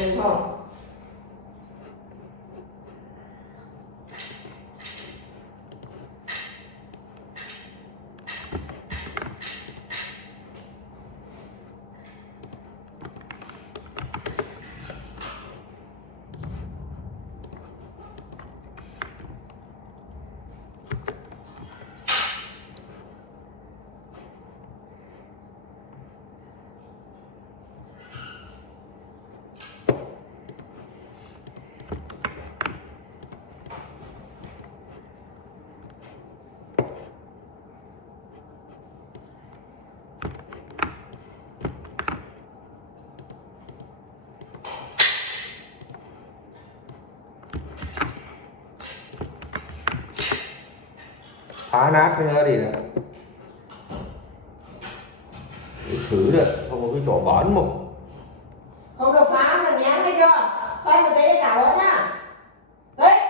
mình không. Phá nát cái nữa thì là xử được, không có cái chỗ bón một. Không được phá lần nhé, thấy chưa? Xoay một tí đảo nữa nhá. Đấy.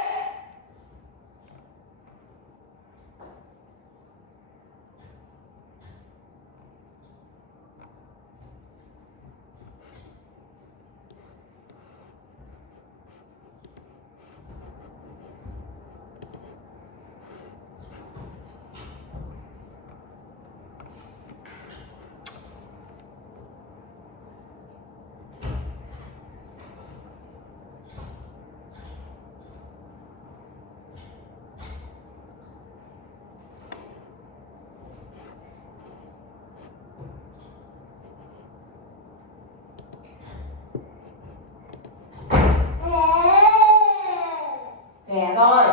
Kẻ rồi.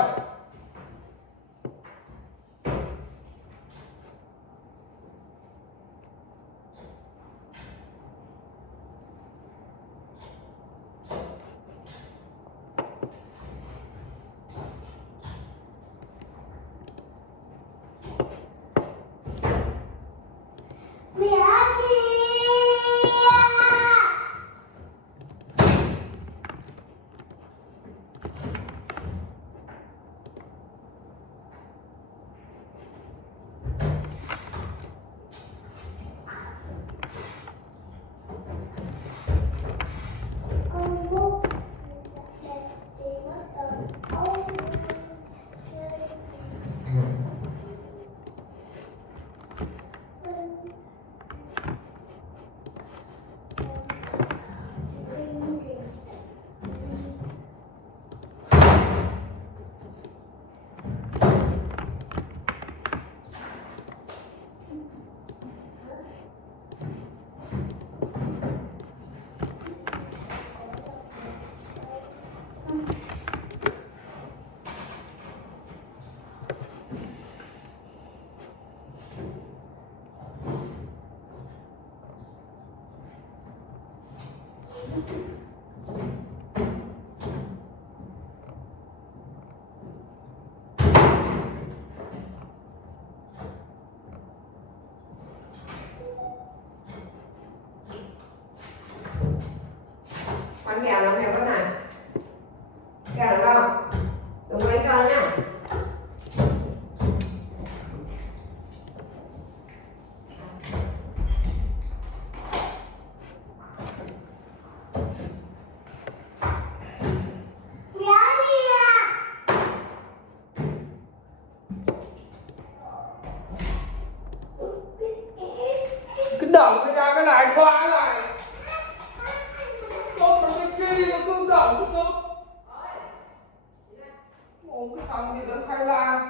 Con mèo nó mèo con này. Kẹo được không? Đừng có đánh rơi nhá. Cái động cái ra cái này khóa lại. Con cái chi mà cứ động cái chút. Ồ, cái thằng gì nó thay la.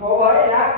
Bố bố đây đó.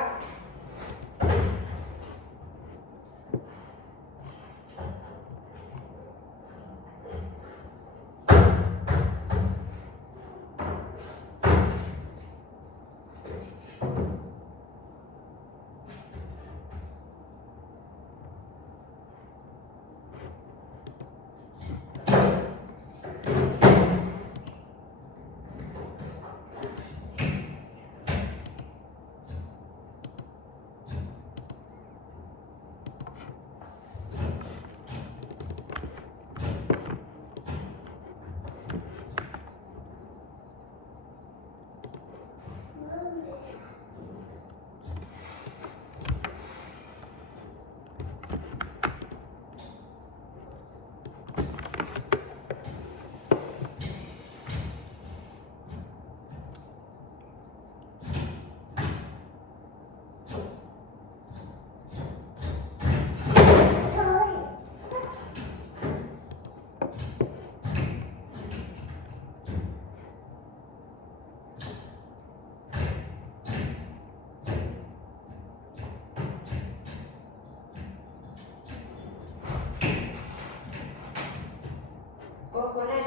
Cô này,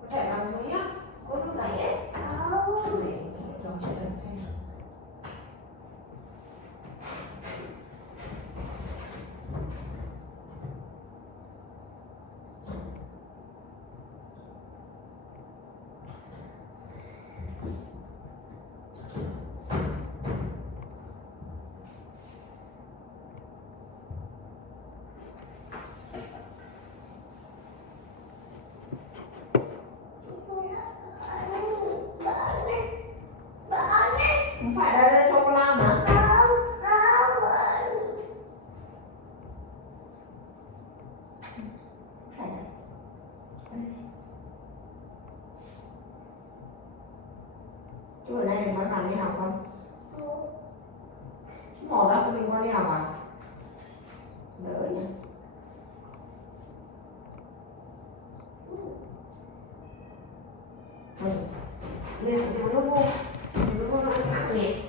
có thể làm xuống nhá. Cô cứ gãy đấy. Không. Để rồi cho đợt xem. Không phải là sô cô la mà. Chú bữa nay đừng bán đi học không? Một đó mình con đi học à? Đỡ nhỉ. Lên nó vô nó nặng nè.